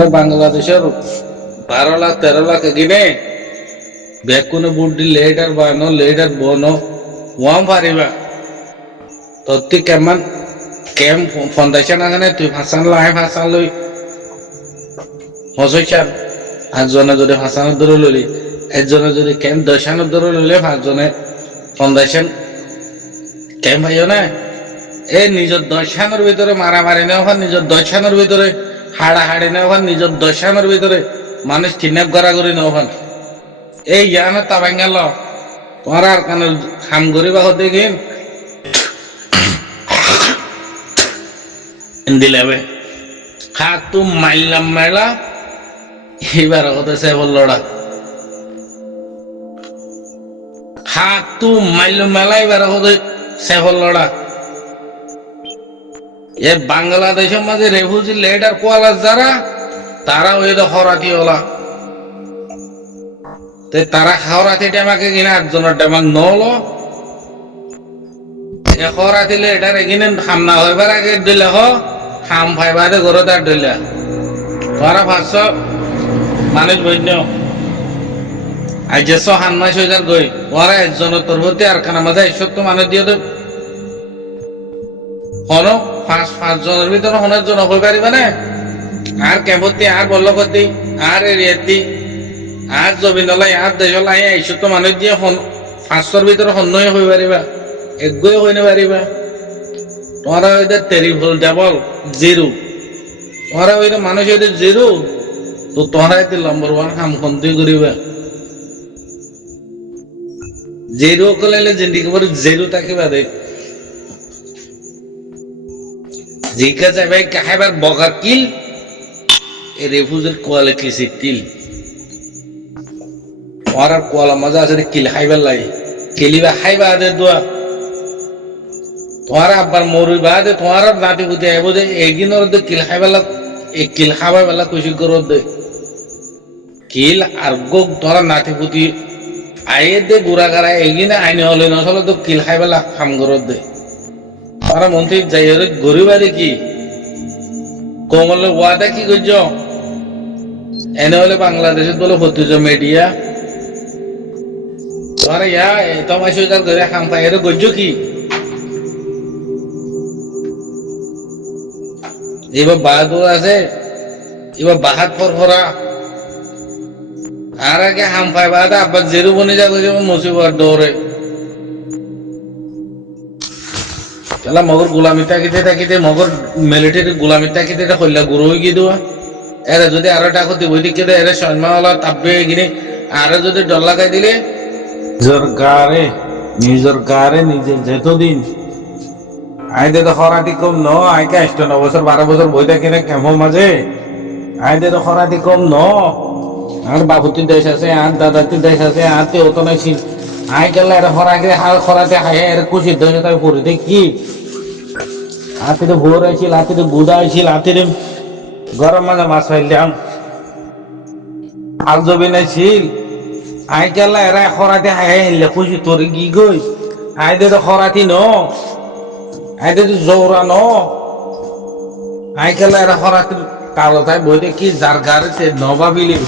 আর বাংলাদেশের 12 লাখ 13 লাখ এগিনে বেকুনে বুড্ডি লেটার বানো লেটার বনো ওয়াম পারিবা তত্তি কেমন কেম ফাউন্ডেশন আগে তুই ভাষণ লাই ভাষণ লই হসইছার আটজনে যদি ভাষণের দূরে ললি একজনে যদি কেম 10 দূরে লইলে 5 জনে ফাউন্ডেশন কেম ভাইও না এই নিজের 10 ভিতরে মারামারি নেওয়া নিজের 10 ভিতরে হাড়াহাড়ি নেওয়া নিজের 10 ভিতরে মানুষ কিডন্যাপ করাকরি নেওয়া এই জানা তাবাই গেল তোমার আর কেন খাম করিবা দেখিন দিলাবে খা তুম মাইলাম মেলা এইবার হতে সে বললড়া খা তুম মাইলাম মেলা এবার হতে সে বললড়া এ বাংলাদেশের মাঝে রেফিউজি লেটার কোয়ালাস যারা তারা ওই তো হরাতি ওলা তারা হরাতি টেমাকে কিনা একজনের টেমাক নলো হরাতি লেটার এগিনে হামনা হইবার আগে দিলে হাম ফাইবাদে ঘরে তার দিলে তারা 500 মানুষ বৈন্য আজ 100 মাস হয়ে যার গই ওরা একজনের তোর হতে আর কানা মাঝে 170 মানুষ দিয়ে দেব হনো 5 জনের ভিতরে হনের জন্য হয়ে পারিবে না আর কেমতি আর বলল করতি আর এরিয়াতি আর জমিনলাই আর দেশলাই 170 মানুষ দিয়ে 500 ভিতরে হন্যই হয়ে পারিবা একগই হইনে পারিবা তোমরা ওইটা টেরিবল ডাবল জিরো তোমরা ওইটা মানুষ ওইটা জিরো তো তোমরা এতে নম্বর 1 কাম কন্তি করিবা জিরো করলে জিন্দিগি পরে জিরো থাকিবা দে জিকা যাবে কাহাইবার বগা কিল এ রেফিউজির কোয়ালিটি সিটিল আর কোয়ালা মজা আছে কিল খাইবার লাই কিলিবা খাইবা দে দোয়া তোমার আব্বার মরিবা দে তোমার নাতি পুতি আইব দে এগিনর দে কিল খাইবালা এ কিল খাবার বেলা খুশি করো দে কিল আর গো তোমার নাতি পুতি আয়ে দে গুড়া গাড়া এগিনে আইনে হলে নচলে তো কিল খাইবালা খাম করো দে তোমার মন্ত্রী যাই হলে গরিবা দেখি কোমলে ওয়াদা কি করছ এনে হলে বাংলাদেশের বলে ভর্তিজ মিডিয়া তোমার ইয়া তোমার সুবিধার করে খাম পাই এর গজ্য কি এবার বাহাদুর আছে এবার বাহাত ফরফরা আর আগে হাম পাই বাদা আব্বা জেরু বনে যা করে মুসিবত দৌড়ে চলা মগর গোলামি থাকিতে মগর মিলিটারি গোলামি থাকিতে এটা কইলা গুরু হয়ে গিয়ে দেওয়া এরা যদি আরো টাকা দিব দিকে দে এরা সম্মানওয়ালা তাপবে গিনে আরো যদি ডর লাগাই দিলে নিজের গারে নিজের যেতদিন আইদে তো খরাতি কম ন আইকে 9 বছর 12 বছর বইটা কিনে কেমন মাঝে আইদে তো খরাতি কম ন আর বাবুতি দেশ আছে আর দাদাতি দেশ আছে আর তে অত নাই আই গেলে এর খরাকে হাল খরাতে হায় এর খুশি ধরে তাই পড়িতে কি হাতিতে ভোর আইছিল হাতিতে গুদা আইছিল হাতিতে গরম মাঝে মাছ ফাইলাম আল জবি নাইছিল আই গেলে এরা খরাতে হায় এলে খুশি তোর কি গই আইদে তো খরাতি ন আইদে তো জৌরা ন আই গেলে এরা খরাতি কালো তাই বইতে কি যার গাড়িতে নবাবিলি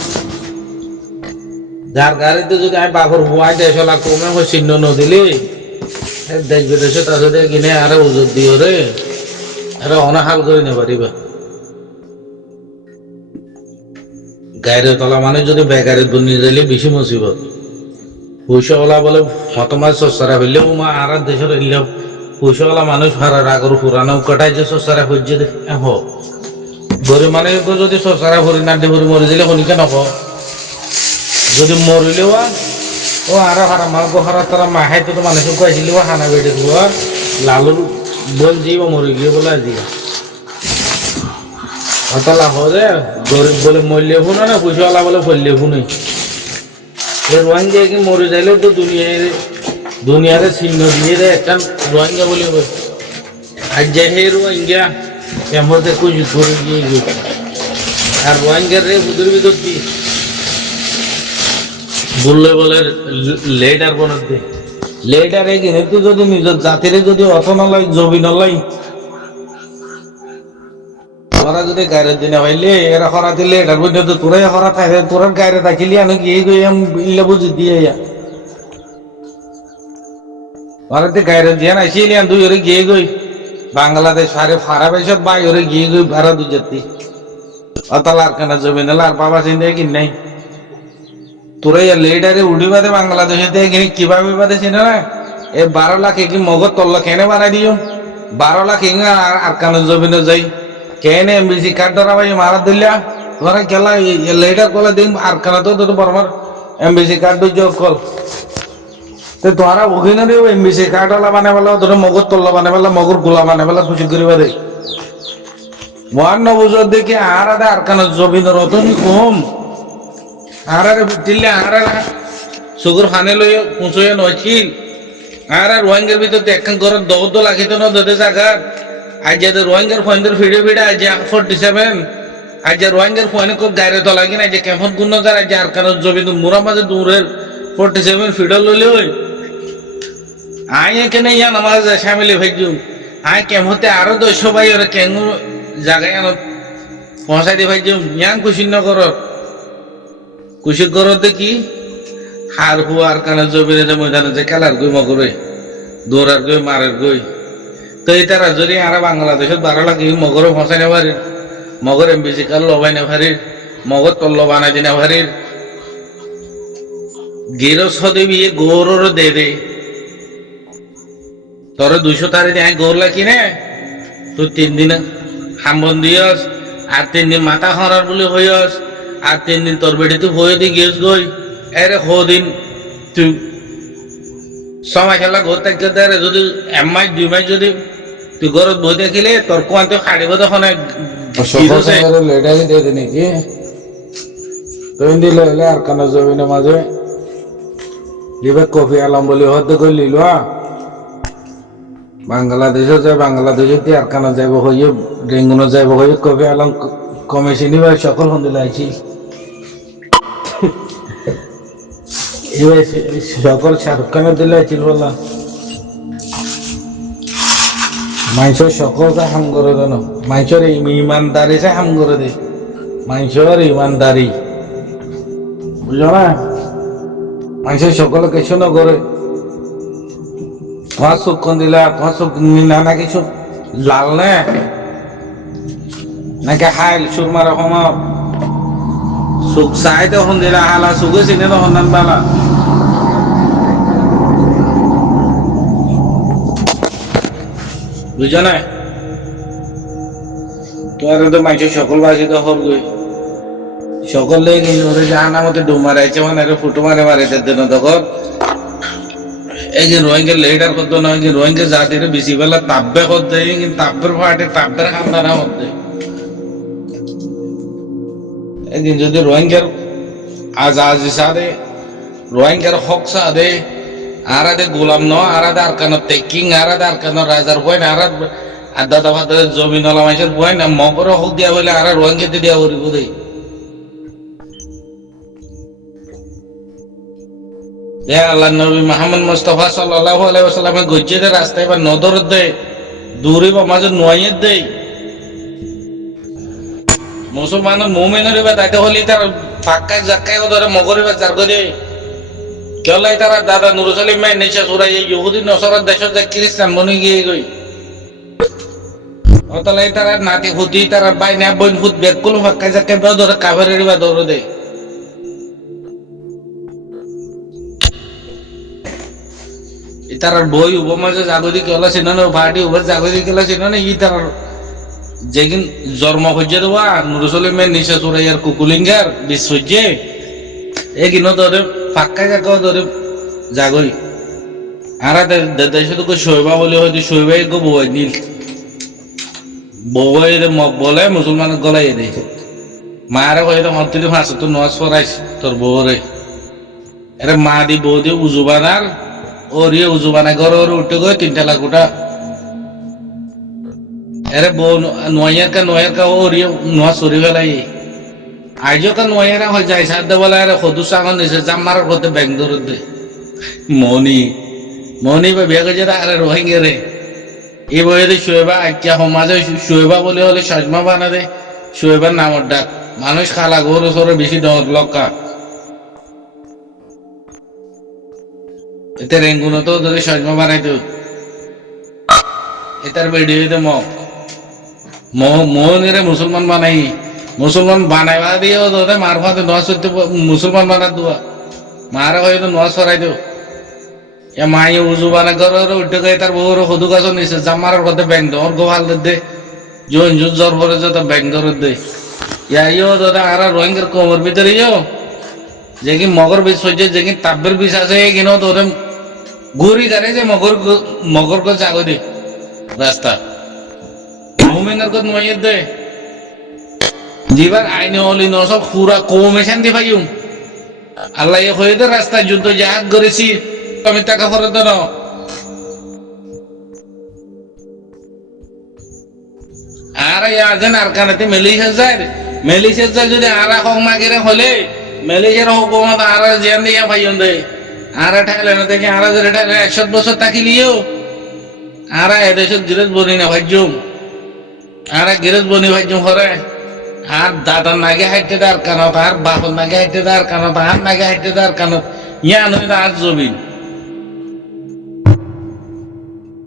যার গাড়িতে যদি আমি বাবর হুয়াই দেশলা কমে হয় চিহ্ন নদিলি দেশ বিদেশে তা যদি কিনে আরে ওজোর দিও রে আরে অনাহাল করে নে পারিবা গায়ের তলা মানে যদি বেকারের দুর্নীতি দিলে বেশি মুসিবত পয়সাওয়ালা বলে হতমাস সস্তারা হইলেও মা আর দেশের এলেও পয়সাওয়ালা মানুষ ভাড়ার আগর পুরানো কাটাই যে সস্তারা হইছে হ গরিব মানে যদি সস্তারা ভরি না দিয়ে মরে দিলে শনিকে নক যদি মরিলেও ও আরো হারা মাল গোহারা তারা মাহাই তো মানুষকে কয়েছিল হানা বেড়ে দিব লালুর বল যাব মরে গিয়ে বলে আজি অত লাভ যে গরিব বলে মরলে শুনো না পয়সাওয়ালা বলে ফললে শুনে রোহিঙ্গা কি মরে যাইলেও তো দুনিয়ারে চিহ্ন দিয়ে দেয় একটা রোহিঙ্গা বলে আজ যে হে রোহিঙ্গা এমন দেখো করে গিয়ে আর রোহিঙ্গার রে বুধের ভিতর কি বললে বলে লেটার বলতে লেটার এগিয়ে তো যদি নিজের জাতিরে যদি অত নলাই জবি নলাই তোরা যদি গায়ের দিনে হইলে এরা খরা দিলে এটার মধ্যে তো তোরাই খরা থাকে তোর গায়ে থাকিলি আনো গিয়ে গই ইল্লে বুঝি দিয়ে ওরা তো গায়ের দিয়ে নাইছিলি আন তুই ওরে গিয়ে গই বাংলাদেশ সারে ফারা বেসব বাই ওরে গিয়ে গই ভাড়া দুই জাতি অতালার কেনা জমি আর বাবা চিন্তা কি নাই তোরাই লেডারে উড়ি বাদে বাংলাদেশে দেখে কিভাবে বাদে চিনে না এ 12 লাখ কি মগজ তল্ল কেনে বানাই দিও 12 লাখ আর কানো জমিনে যাই কেনে এমবিসি কার্ড ধরা ভাই মারা দিলা তোরা খেলা লেডার কলে দিন আর কানা তো বরমার এমবিসি কার্ড যোগ কল তো তোরা ওখানে রে এমবিসি কার্ড ওলা বানাই বলা তোর মগজ তল্ল বানাই বলা মগর গোলা বানাই বলা খুশি করিবা দে মহান নবুজর দেখে আর আদা আর কানো জমিনের অতনি কম আর দিল্লে আর সুগুর ফানে লই পৌঁছয় নছিল আর রোহিঙ্গার ভিতর একখান ঘর দৌদ লাগিত না দোদে জায়গা আজ যে রোহিঙ্গার ফোনদের ভিডিও ভিডিও আজ 47 আজ যে রোহিঙ্গার ফোনে খুব গাড়ি তোলা কিনা যে কেমন গুণ যার আজ আর কারণ জমি মুরা মাঝে দূরের 47 ভিডিও লইলে ওই আই এখানে ইয়া নামাজ সামিলি ভাইজু আই কেমতে আরো 200 ভাই ওরা কেন জায়গায় আনো পৌঁছাই দি ভাইজু ইয়াং খুশি ন কর খুশি করো দেখি হার হুয়ার কানে জমিনে যে ময়দানে যে খেলার গই মগরে দৌড়ার গই মারের গই তো এই তারা যদি আর বাংলাদেশের 12 লাখ মগরে ফসাই না পারে মগর এমবিসি কাল লবাই না পারে মগর তল্ল বানাই দিনা পারে গিরস হদে বিয়ে গৌরর দে তোর 200 তারিখ আই গৌর লাখি নে তুই 3 দিন হামবন দিয়স আর 3 দিন মাথা খরার বলে হইয়স আর 3 দিন তোর বেটি তুই হয়ে দি গিয়েছ গই এরে দিন তুই সময় খেলা ঘর থাকতে দেয় যদি 1 মাস 2 মাস যদি তুই ঘরত বই দেখিলে তোর কোয়ান তুই খাড়িব তখন লেটারি দিয়ে দিনি কি তুই দিলে হলে আর কানা জমিনের মাঝে লিবে কফি আলম বলে হতে কই লিল বাংলাদেশে যায় বাংলাদেশে আর কানা যাইব হইয়ে রেঙ্গুনো যাইব হইয়ে কফি আলম কমিশনি বা সকল হন্দিল আইছি সকল শাহরুখ খানের দিলে ছিল বলা মানুষের সকলকে হাম করে দেন মানুষের ইমানদারি সে হাম করে দে মানুষের ইমানদারি বুঝলো না মানুষের সকলে কিছু না করে তোমার চোখ কোন দিলা তোমার চোখ নানা কিছু লাল নে নাকি হাইল সুরমার রকম চোখ চাই তখন দিলা হালা চোখে চিনে তখন নান বালা বুঝছো না তোমার তো মানুষের সকল বাসিত হল গই সকলে জাহানা মতো ডুব মারাইছে মানে ফুটো মারে মারাইতে দিন তখন এই যে রোহিঙ্গা লেডার করতো না যে রোহিঙ্গা জাতির বেশি বেলা তাব্বে করতে কিন্তু তাব্বের ফাটে তাব্বের খান্দানা করতে একদিন যদি রোহিঙ্গার আজাজি সাদে রোহিঙ্গার হক সাদে আরাদে গোলাম ন আরাদে আরকানোর টেকিং আরাদে আরকানোর রাজার বই না আরাদ আদা দফা জমিন ওলা মানুষের বই না মগর হক দিয়া বলে আর রোহিঙ্গাতে দিয়া করিব দেই আল্লাহ নবী মুহাম্মদ মুস্তাফা সাল্লাল্লাহু আলাইহি ওয়াসাল্লামে গজ্জেতে রাস্তায় বা নদর দে দূরে বা মাঝে নয়ে দেই মুসলমানের মুমিনের বা তাকে হলি তার পাক্কায় জাক্কায় ধরে মগরে বা জার করে কেলাই তারা দাদা নুরুসালিম মাই নেশা সুরাই ইহুদি নসরাত দেশ যে খ্রিস্টান বনে গিয়ে গই অতলাই তারা নাতি হুতি তারা বাই না বইন হুত বেকুল পাক্কায় জাক্কায় বা ধরে কাফেরের বা ধরে দেয় তার বই উপমাজে জাগতি কেলা ছিল না ভাটি উপর জাগতি কেলা ছিল না ই তার যেদিন জন্ম হচ্ছে দেওয়া নুরুসলিমের নিশা চুরাইয়ার কুকুলিঙ্গার বিশ্বজে এগিন ধরে ফাঁকা জায়গা ধরে জাগই আর দেশে তো শৈবা বলে হয়তো শৈবাই গো বই নীল বই মগ বলে মুসলমানের গলাই দেয় মারে হয়তো হত্তিরি ফাঁসে তো নজ পড়াইস তোর বউরে এরা মা দি বউ দি উজুবানার ওরিয়ে উজুবানা ঘর ওর উঠে গো 3 লাখ কোটা এরে বউ নয়ার কা ওরিয়ে নোয়া সরি ফেলাই আজও কা নয়ারা হয়ে যায় সাথে বলে আরে খদু সাগন দিছে জামার করতে বেঙ্গলোর দে মনি বা বিয়া গজে আরে রোহিঙ্গা রে এই বইয়ে শোয়েবা আজ্ঞা সমাজে শোয়েবা বলে হলে চশমা বানা দে শোয়েবার নামর ডাক মানুষ খালা গরু সরে বেশি ডর লক্কা এতে রেঙ্গুনো তো ধরে চশমা বানাইতো এটার বেড়িয়ে মোহনেরে মুসলমান বানাই মুসলমান বানাইবা দিয়েও তোদের মারফাতে নয় সত্যি মুসলমান বানা দুয়া মারা হয়তো নয় সরাই দেও এ মাই উজু বানা করে উঠে গিয়ে তার বউর সদু গাছ নিছে জামার কথা ব্যাংক ওর গোপাল দে জোন জুজ জ্বর পরে যত ব্যাংক ধরে দে ইয়াইও দাদা আর রোহিঙ্গার কোমর ভিতরে যে কি মগর বিষ হয়েছে যে কি তাব্বের বিষ আছে কিনো তোদের ঘুরি করে যে মগর কো জাগো দে রাস্তা মুমিনের কত নয় দে জীবন আইনে হলি ন সব পুরা কমে শান্তি পাইও আল্লাহ হয়ে দে রাস্তায় যুদ্ধ জাহাজ করেছি আমি টাকা ফেরত দেন আর আছেন আর কানাতে মেলিশে যায় যদি আর হোক মাগেরে হলে মেলিশের হুকুমত আর জিয়ান দিয়া ভাইন দে আর ঠাইলে না দেখে আর যদি ঠাইলে 100 বছর তাকিলিও আর এদেশের গিরেজ বনি না ভাইজুম আর গিরেজ বনি ভাইজুম হরে আর দাদার নাগে হাইটে দার কানত আর বাপর নাগে হাইটে দার কানত আর নাগে হাইটে দার কানত ইয়া নই আর জমিন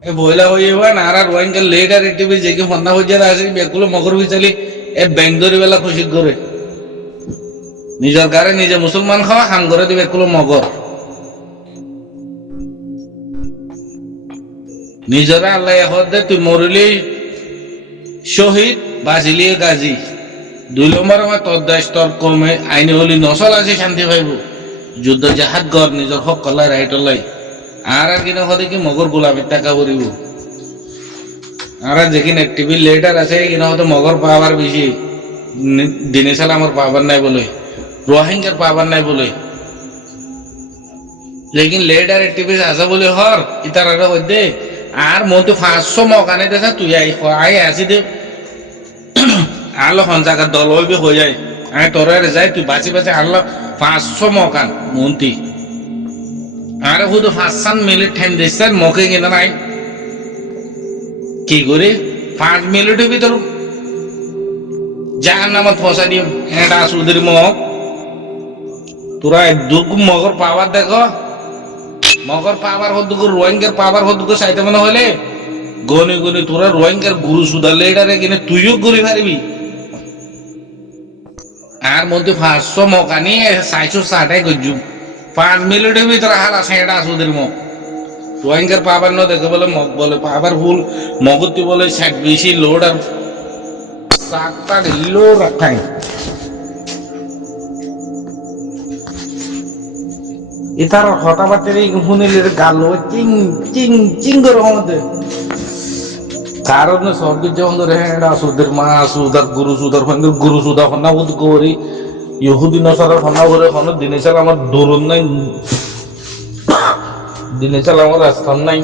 এ বইলা হইবা না আর রোহিঙ্গা লেডার টিভি যে কি ফন্না হইছে আছে বেকুলো মগর বিচালি এ বেঙ্গরি বেলা খুশি করে নিজের গারে নিজে মুসলমান খাওয়া হাম করে দিবে বেকুলো মগর নিজরা আল্লাহ এখন দে তুই মরিলি শহীদ বাঁচিলি গাজী 2 নম্বর আমার তোর দেশ তোর কমে আইনি হলি নসল আছে শান্তি পাইব যুদ্ধ জাহাজ গর নিজের হক কলাই রাইট লাই আর কিনা হতে কি মগর গোলামের টাকা ভরিব আর যেখানে টিভি লেটার আছে কিনা হতে মগর পাওয়ার বেশি দিনে সাল আমার পাওয়ার নাই বলে রোহিঙ্গার পাওয়ার নাই বলে লেকিন লেটার টিভি আছে বলে হর ইতার দে আর মন তো 500 মকানে দেখা তুই আই আসি দে আলো হন জায়গা দল হইবে হয়ে যায় আমি তোর যাই তুই বাঁচি বাঁচি আনলো 500 মকান মন্ত্রী আর শুধু 5 মিনিট টাইম দিচ্ছেন মকে কিনা নাই কি করে 5 মিনিটের ভিতর জাহান নামত ফসা দিম এটা সুদের মগ তোরা দুঃখ মগর পাওয়ার দেখো মগর পাওয়ার হদ্দুক রোহিঙ্গার পাওয়ার হদ্দুক চাইতে মনে হলে গনি গনি তোরা রোহিঙ্গার গুরু সুদার লেডারে কিনে তুইও ঘুরে পারবি আর মধ্যে 500 মকা নিয়ে 460 গজুম 5 মিনিটের ভিতরে হারা সেটা সুদের মগ রোহিঙ্গার পাওয়ার ন দেখে বলে মগ বলে পাওয়ার ফুল মগতি বলে 60 বেশি লোড আর সাতটা লো রাখাই ইতার হঠাৎ শুনিলে গাল চিং চিং চিং করে আমাদের কারণ সর্দি যখন ধরে এটা সুদের মা সুদার গুরু সুদার গুরু সুদা ফন্না বুধ করি ইহুদি নসারা ফন্না করে কোনো দিনে চাল আমার দরুন নাই দিনে চাল আমার রাস্তা নাই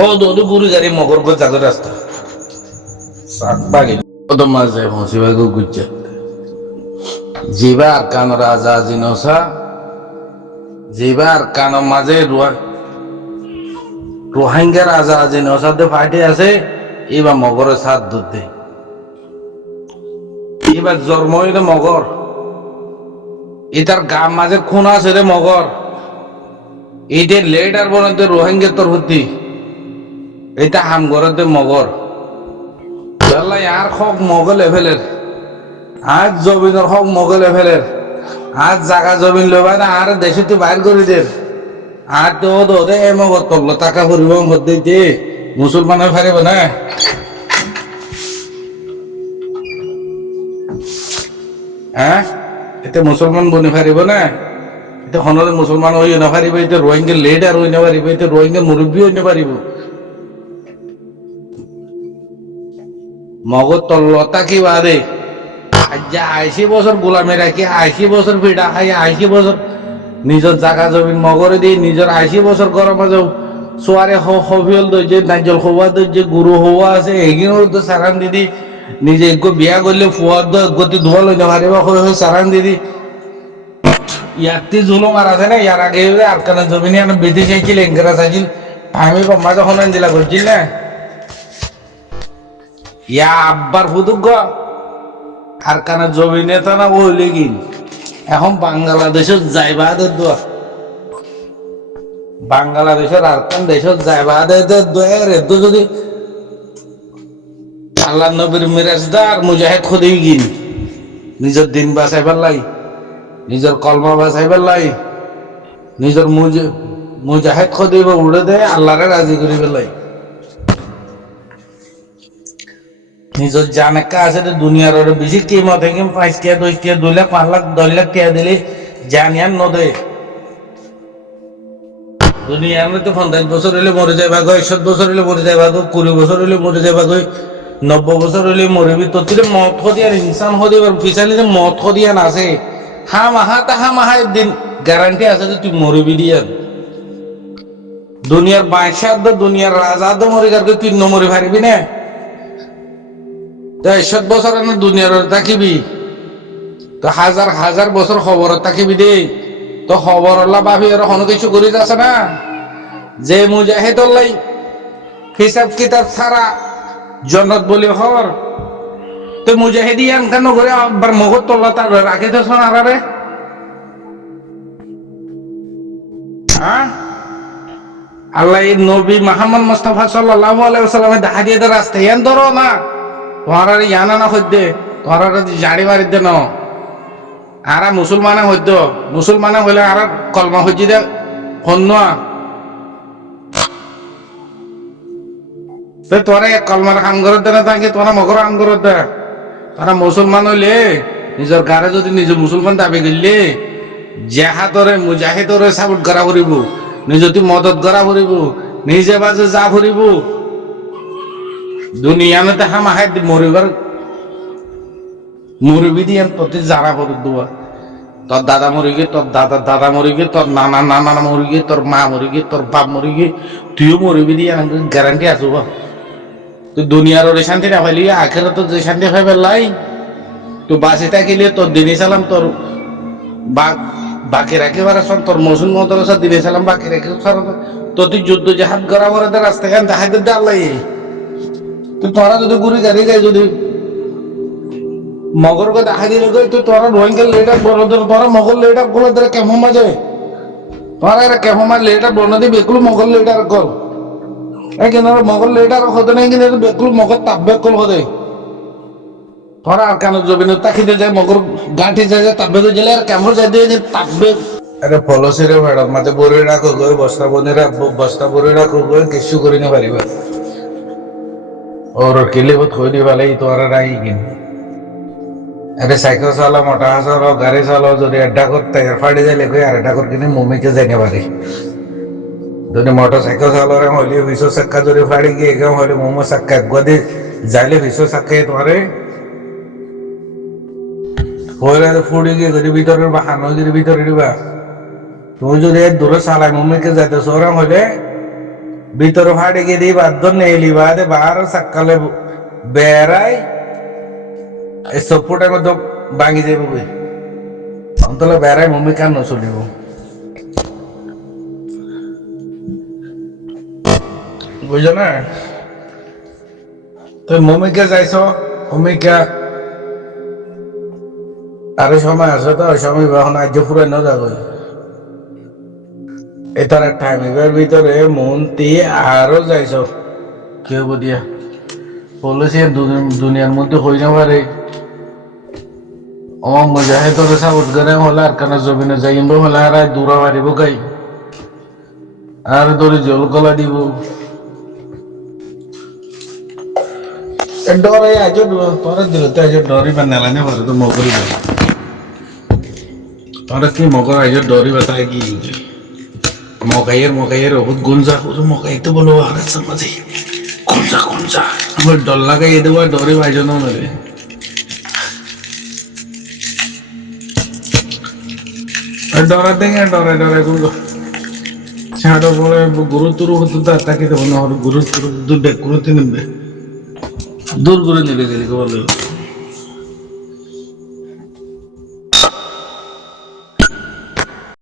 ও দৌড় বুড়ি গাড়ি মগর করে যাদের রাস্তা সাত বাগে কত মাঝে হসিবাগ গুজ্জা জিবার কান রাজা জিনসা জিবার কান মাঝে রোহিঙ্গার রাজা জিনসাতে ফাইটে আছে এবার মগরের সাত দুধ দে এবার জন্ম হইলে মগর এটার গাম মাঝে খুন আছে রে মগর এইটা লেটার বলতে রোহিঙ্গা তোর হতি এটা হাম গরতে মগর আর হক মগল এফেলের আজ জমিনের হক মগল এফেলের আজ জাগা জমিন লবা না আর দেশে বাইর করে দের আর তো দে এ মগর তগল টাকা ভরিব হতে মুসলমানের ফারিব না হ্যাঁ এতে মুসলমান বনি ফারিব না এটা হনরে মুসলমান হই না ফারিব এটা রোহিঙ্গা লেডার হই না পারিব এটা রোহিঙ্গা মুরব্বী হই না পারিব মগর তল্লতা কি বাদে আজ 80 বছর গোলামে রাখি 80 বছর ফিডা খাই 80 বছর নিজের জায়গা জমিন মগরে দিয়ে নিজের 80 বছর গরম আছে সোয়ারে হবিয়ল দইছে নাইজল হওয়া দইছে গুরু হওয়া আছে এগিনোর তো সারান দিদি নিজে একটু বিয়া করলে ফুয়ার গতি ধোয়া লইতে পারিব হয়ে সারান দিদি ইয়াতে জুলুম আর আছে না ইয়ার আগে আর কানা জমিনে বেঁধে চাইছিল এঙ্গেরা চাইছিল আমি কম্মা যখন জেলা করছিল না ইয়া আব্বার ফুদুগ আর কানা জমি নেতা না বলে গিন এখন বাংলাদেশের যাইবাদের দোয়া বাংলাদেশের আর কোন দেশের যাইবাদের দোয়ার এতো যদি আল্লাহ নবীর মিরাজদার মুজাহিদ খুদি গিন নিজের দিন বাঁচাই ফেললাই নিজের কলমা বাঁচাই ফেললাই নিজের মুজাহিদ খুদি উড়ে দেয় আল্লাহরে রাজি করে ফেললাই নিজের জানে কাছে দুনিয়ার ওর বেশি কিমত থেকে 5 টিয়া 10 টিয়া 2 লাখ 5 লাখ 10 লাখ টিয়া দিলে জানিয়ান নদে দুনিয়ার মধ্যে 50 বছর হইলে মরে যাইবা গো 100 বছর হইলে মরে যাইবা গো 20 বছর হইলে মরে যাইবা গো 90 বছর হইলে মরবি তো তিরে মত হদিয়ার ইনসান হদিবার পিছালি যে মত হদিয়ান আছে হা মাহা দিন গ্যারান্টি আছে যে তুই মরবি দিয়ান দুনিয়ার বাদশাহ দুনিয়ার রাজা তো মরে গেল তুই মরে পারবি না 100 বছর না দুনিয়ার থাকিবি তো হাজার হাজার বছর খবর থাকিবি দে তো খবর আল্লাহ ভাবি আর কোনো কিছু করি যাচ্ছে না যে মুজাহিদ আল্লাহ হিসাব কিতাব ছাড়া জন্নত বলি হর তো মুজাহিদিয়ান কেন করে আবার মগজ তোল্লা তার রাখে তো সোনারে হ্যাঁ আল্লাহ নবী মুহাম্মদ মুস্তাফা সাল্লাল্লাহু আলাইহি ওয়াসাল্লামের দেখা দিয়ে রাস্তা ইয়ান ধরো না তোমার ইয়ানা না হইতে তোমার জাড়ি মারি দে ন আরা মুসলমানে হইত মুসলমানে হইলে আর কলমা হইজি দে হন্যা তো তোরা কলমার কাম করে দে না তাকে তোরা মগর কাম করে দে তারা মুসলমান হইলে নিজের গারে যদি নিজে মুসলমান দাবি করলে জেহাদরে মুজাহিদরে সাপোর্ট করা ফুরিব নিজে তুই মদত করা ফুরিব নিজে বাজে যা ফুরিব দুনিয়াতে দেখা মাহাই মরিবার মরবি দিয়ে প্রতি জানা করে দেওয়া তোর দাদা মরি গে তোর দাদা মরি গে তোর নানা মরি গে তোর মা মরি গে তোর বাপ মরি গে তুইও মরবি দিয়ে গ্যারান্টি আছো তুই দুনিয়ার ওরে শান্তি না পাইলি আখের তো যে শান্তি পাই পেলাই তুই বাঁচে থাকিলে তোর দিনে সালাম তোর বাকি রাখি পারাস তোর মসুন মদরসা দিনে সালাম বাকি রাখি তোর তুই যুদ্ধ জাহাজ করা পরে রাস্তাখান দেখা দিতে আল্লাহ তুই তোরা যদি গুড়ি গাড়ি গাই যদি মগর কে দেখা দিলে গই তুই তোরা রোহিঙ্গা লেটার বড় তোরা মগর লেটার গুলো ধরে কেমন মাঝে তোরা এরা কেমন মাঝ লেটার বর্ণ দিয়ে বেকুল মগর লেটার কল কিন্তু মগর লেটার হতে নাই কিন্তু বেকুল মগর তাপবে কল হতে তোরা আর কেন জবিন তাকিতে যায় মগর গাঁঠি যায় তাপবে তো গেলে আর কেমন যাই দিয়ে তাপবে আরে ফলসিরে ম্যাডাম মাঝে বড়ি রাখো গই বস্তা বড়ি রাখো গই কিছু করি না পারিবা और किले बहुत खोदी वाले ही तुम्हारा राही किन अरे साइकिल साला मोटा साला गाड़ी साला जो अड्डा करते हैं फाड़ी जाए कोई अड्डा करके नहीं मुंबई के जाने वाले दोनों मोटरसाइकिल साला रे होली विश्व सक्का जो फाड़ी के एक होली मुंबई सक्का गोदे जाले विश्व सक्का तुम्हारे होले तो फूडी के गरीब भीतर बाहर गरीब भीतर रिबा तुम जो रे दूर साला मुंबई के जाते सोरा होले ভিতরে ফাড়ে গিয়ে দিই বাধ্য নেইলি বাদে বাহার সকালে বেড়াই এই সপুটার মধ্যে ভাঙি যাইব বই অন্তলে বেড়াই মম্মি কান চলিব বুঝছো না তুই মম্মিকে যাইছ মম্মিকে আরো সময় আছে তো সময় এখন আজ ফুরাই না যাবো এটার টাইমের ভিতরে মন্ত্রী আরো যাইছ কেউ বদিয়া বলেছে দুনিয়ার মধ্যে হই না পারে আমার মুজাহিদর সাউদ গরে হলে আর কানা জমিনে যাইব হলে আর দূরা মারিব গাই আর দড়ি জল গলা দিব ডরে আজ তোরা দিল তো আজ ডরি বানালা না পারে তো মগরি তোরা কি মগর আজ ডরি বাতায় কি মকাইয়ের বহুত গুঞ্জা মকাই তো বলো আর সমাজে গুঞ্জা আমার ডর লাগাই দেবো ডরে বাজনো নলে ডরা দেঙ্গে ডরে গুলো ছাড়ো বলে গুরুত্ব হতো তাকে দেবো না গুরুত্ব দূর করে নিবে গেলে বলে